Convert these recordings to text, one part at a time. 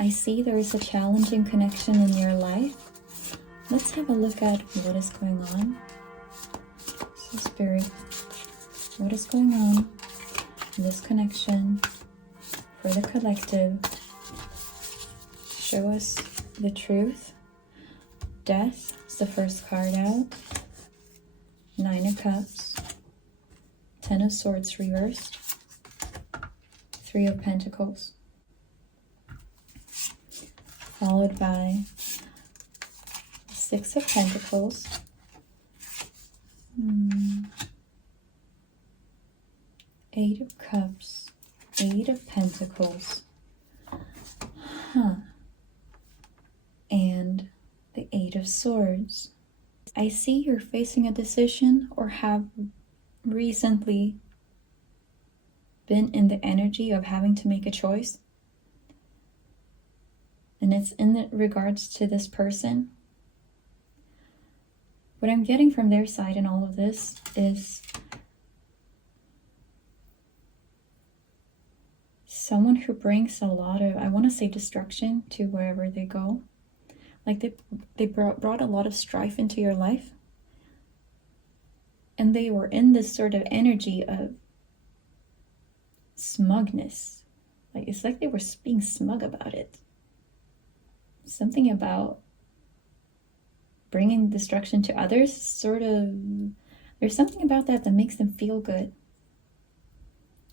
I see there is a challenging connection in your life. Let's have a look at what is going on. So Spirit, what is going on in this connection for the collective? Show us the truth. Death is the first card out. 9 of Cups. 10 of Swords reversed. 3 of Pentacles. Followed by 6 of Pentacles. 8 of Cups. 8 of Pentacles. And the 8 of Swords. I see you're facing a decision or have recently been in the energy of having to make a choice. And it's in regards to this person. What I'm getting from their side in all of this is someone who brings a lot of, I want to say, destruction to wherever they go. Like they brought a lot of strife into your life. And they were in this sort of energy of smugness. Like it's like they were being smug about it. Something about bringing destruction to others, sort of, there's something about that that makes them feel good.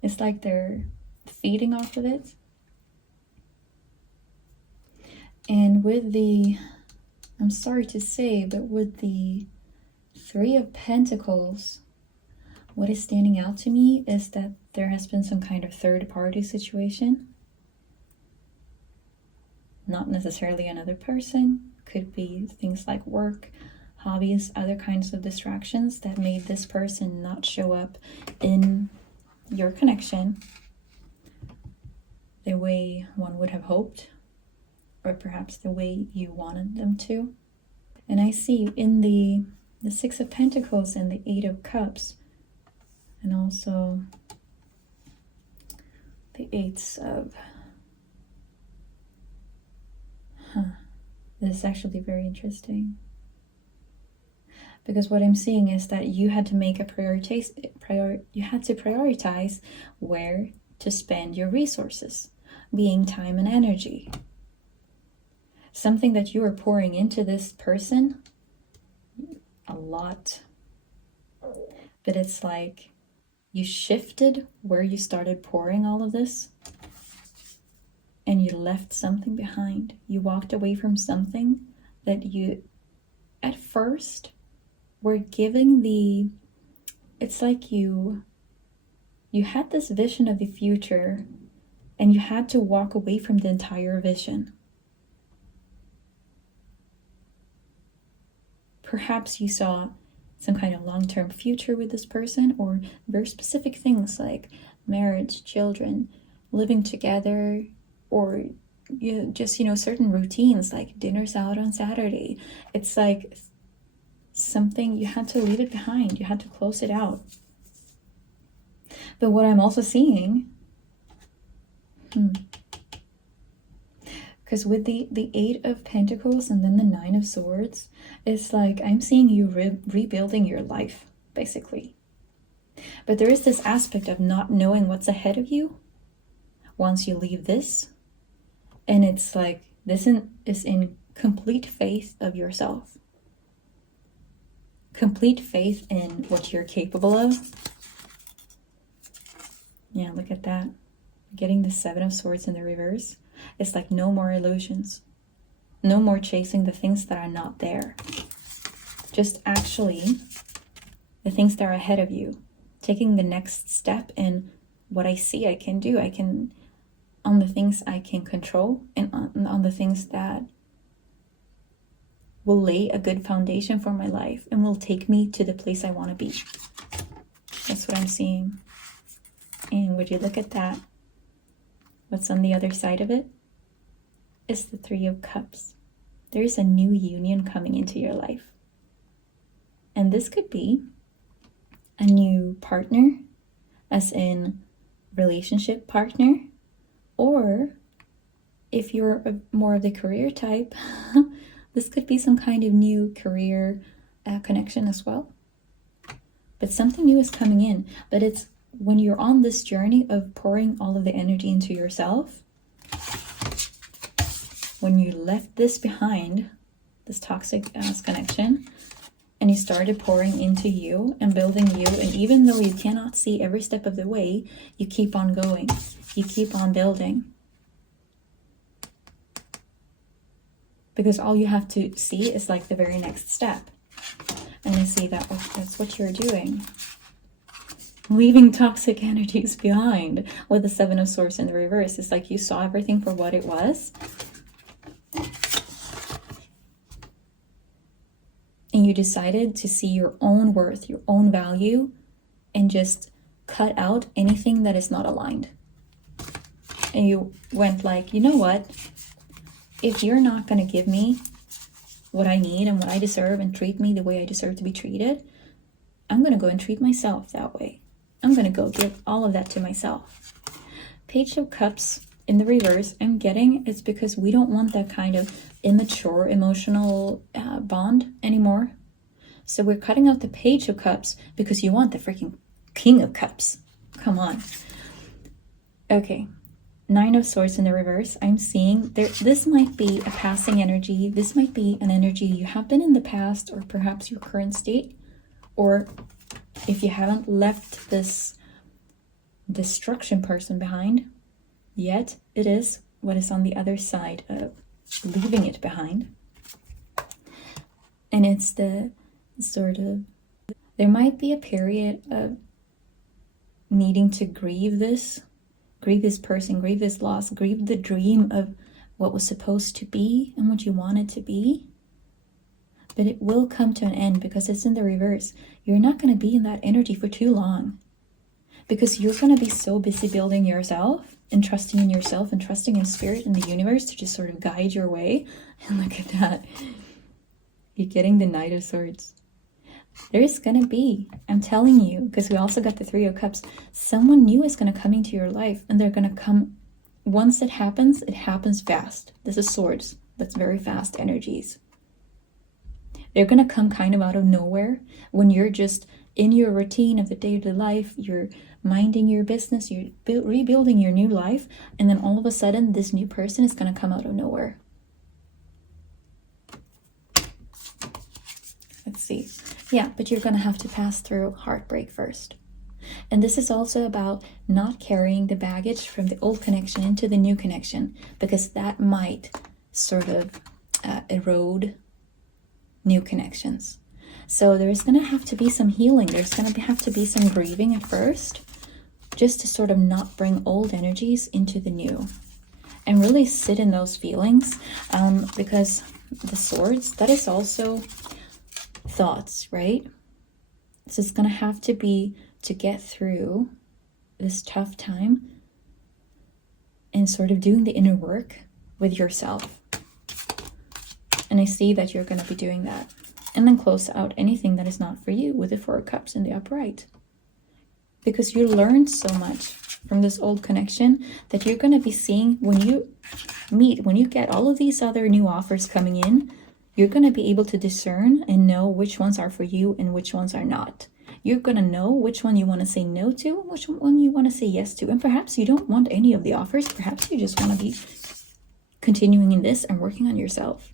It's like they're feeding off of it. And with the, I'm sorry to say, but with the 3 of Pentacles, what is standing out to me is that there has been some kind of third-party situation. Not necessarily another person. Could be things like work, hobbies, other kinds of distractions that made this person not show up in your connection the way one would have hoped, or perhaps the way you wanted them to. And I see in the 6 of Pentacles and the 8 of Cups, and also the 8s of... This is actually very interesting. Because what I'm seeing is that you had to make a you had to prioritize where to spend your resources, being time and energy. Something that you were pouring into this person a lot. But it's like you shifted where you started pouring all of this. And you left something behind. You walked away from something that you, at first, were giving the... It's like you had this vision of the future, and you had to walk away from the entire vision. Perhaps you saw some kind of long-term future with this person, or very specific things like marriage, children, living together, or certain routines like dinners out on Saturday. It's like something you had to leave it behind. You had to close it out. But what I'm also seeing, because with the 8 of Pentacles and then the 9 of Swords, it's like I'm seeing you rebuilding your life, basically. But there is this aspect of not knowing what's ahead of you once you leave this. And it's like, this is in complete faith of yourself. Complete faith in what you're capable of. Yeah, look at that. Getting the 7 of Swords in the reverse. It's like no more illusions. No more chasing the things that are not there. Just actually the things that are ahead of you. Taking the next step in what I see I can do. I can... on the things I can control, and on the things that will lay a good foundation for my life and will take me to the place I want to be. That's what I'm seeing. And would you look at that? What's on the other side of it is the 3 of Cups. There is a new union coming into your life. And this could be a new partner, as in relationship partner, or if you're more of the career type, this could be some kind of new career connection as well. But something new is coming in. But it's when you're on this journey of pouring all of the energy into yourself, when you left this behind, this toxic ass connection, and you started pouring into you and building you, and even though you cannot see every step of the way, you keep on going. You keep on building. Because all you have to see is like the very next step. And I see that that's what you're doing. Leaving toxic energies behind with the Seven of Swords in the reverse. It's like you saw everything for what it was. And you decided to see your own worth, your own value, and just cut out anything that is not aligned. And you went like, you know what? If you're not going to give me what I need and what I deserve and treat me the way I deserve to be treated, I'm going to go and treat myself that way. I'm going to go give all of that to myself. Page of Cups in the reverse, I'm getting it's because we don't want that kind of immature emotional bond anymore. So we're cutting out the Page of Cups because you want the freaking King of Cups. Come on. Okay. Nine of Swords in the reverse. I'm seeing this might be a passing energy. This might be an energy you have been in the past, or perhaps your current state. Or if you haven't left this destruction person behind yet, it is what is on the other side of leaving it behind. And it's the sort of, there might be a period of needing to grieve this person, grieve this loss, grieve the dream of what was supposed to be and what you wanted to be. But it will come to an end because it's in the reverse. You're not going to be in that energy for too long because you're going to be so busy building yourself and trusting in yourself and trusting in spirit and the universe to just sort of guide your way. And look at that. You're getting the Knight of Swords. There's going to be, I'm telling you, because we also got the Three of Cups, someone new is going to come into your life, and they're going to come, once it happens fast. This is Swords. That's very fast energies. They're going to come kind of out of nowhere when you're just in your routine of the day-to-day life, you're minding your business, you're rebuilding your new life, and then all of a sudden, this new person is going to come out of nowhere. Let's see. Yeah, but you're going to have to pass through heartbreak first. And this is also about not carrying the baggage from the old connection into the new connection, because that might sort of erode new connections. So there's going to have to be some healing. There's going to have to be some grieving at first, just to sort of not bring old energies into the new. And really sit in those feelings, because the Swords, that is also thoughts, right? So it's going to have to be to get through this tough time and sort of doing the inner work with yourself. And I see that you're going to be doing that. And then close out anything that is not for you with the Four of Cups in the upright. Because you learned so much from this old connection that you're going to be seeing when you meet, when you get all of these other new offers coming in, you're going to be able to discern and know which ones are for you and which ones are not. You're going to know which one you want to say no to, which one you want to say yes to. And perhaps you don't want any of the offers. Perhaps you just want to be continuing in this and working on yourself.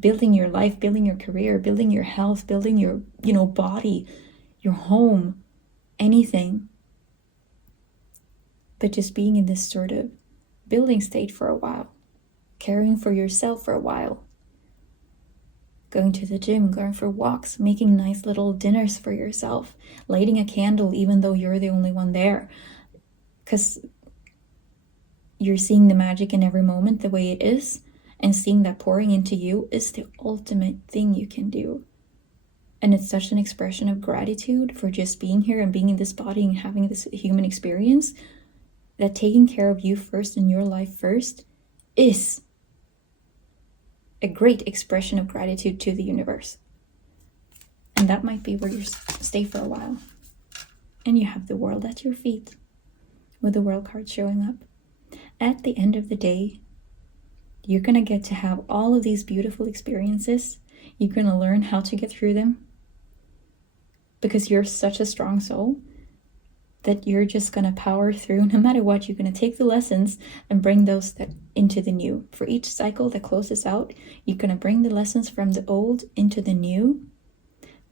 Building your life, building your career, building your health, building your, body, your home, anything. But just being in this sort of building state for a while. Caring for yourself for a while. Going to the gym, going for walks, making nice little dinners for yourself. Lighting a candle even though you're the only one there. Because you're seeing the magic in every moment the way it is. And seeing that pouring into you is the ultimate thing you can do. And it's such an expression of gratitude for just being here and being in this body and having this human experience. That taking care of you first in your life first is a great expression of gratitude to the universe. And that might be where you stay for a while. And you have the world at your feet with the World card showing up. at the end of the day, you're going to get to have all of these beautiful experiences. You're going to learn how to get through them because you're such a strong soul that you're just going to power through no matter what. You're going to take the lessons and bring those into the new. For each cycle that closes out, you're going to bring the lessons from the old into the new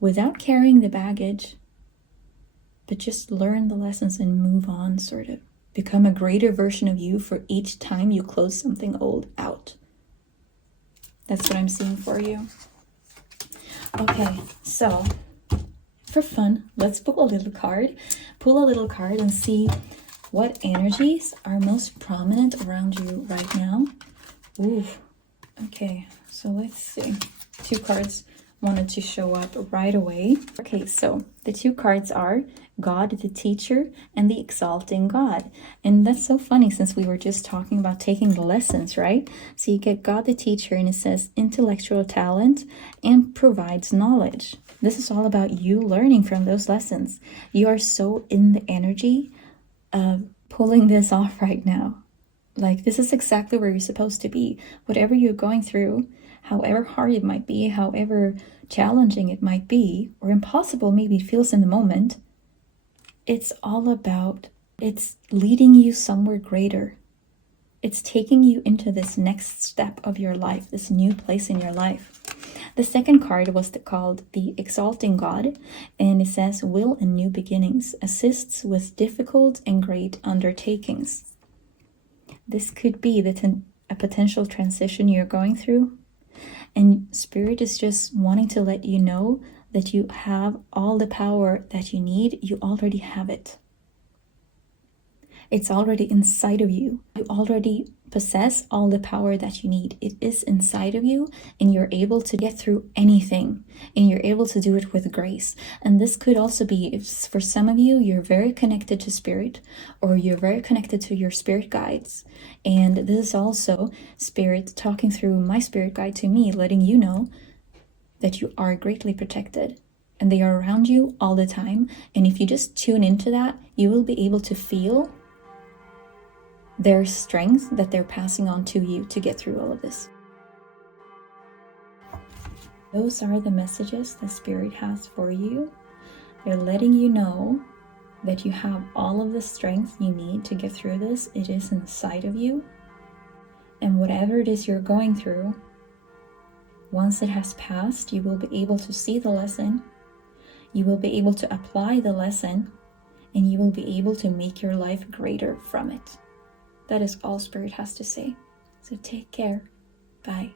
without carrying the baggage, but just learn the lessons and move on, sort of. Become a greater version of you for each time you close something old out. That's what I'm seeing for you. Okay, so for fun, let's pull a little card. Pull a little card and see what energies are most prominent around you right now. Ooh, okay, so let's see. 2 cards wanted to show up right away. Okay, so the 2 cards are God the Teacher and the Exalting God. And that's so funny since we were just talking about taking the lessons, right? So you get God the Teacher and it says intellectual talent and provides knowledge. This is all about you learning from those lessons. You are so in the energy of pulling this off right now. Like, this is exactly where you're supposed to be. Whatever you're going through, however hard it might be, however challenging it might be, or impossible maybe it feels in the moment, it's all about, it's leading you somewhere greater. It's taking you into this next step of your life, this new place in your life. The second card was called the Exalting God, and it says will and new beginnings, assists with difficult and great undertakings. This could be a potential transition you're going through, and Spirit is just wanting to let you know that you have all the power that you need. You already have it. It's already inside of you. You already possess all the power that you need. It is inside of you, and you're able to get through anything, and you're able to do it with grace. And this could also be, if for some of you, you're very connected to Spirit, or you're very connected to your spirit guides. And this is also Spirit talking through my spirit guide to me, letting you know that you are greatly protected and they are around you all the time. And if you just tune into that, you will be able to feel their strength that they're passing on to you to get through all of this. Those are the messages that Spirit has for you. They're letting you know that you have all of the strength you need to get through this. It is inside of you. And whatever it is you're going through, once it has passed, you will be able to see the lesson. You will be able to apply the lesson, and you will be able to make your life greater from it. That is all Spirit has to say. So take care. Bye.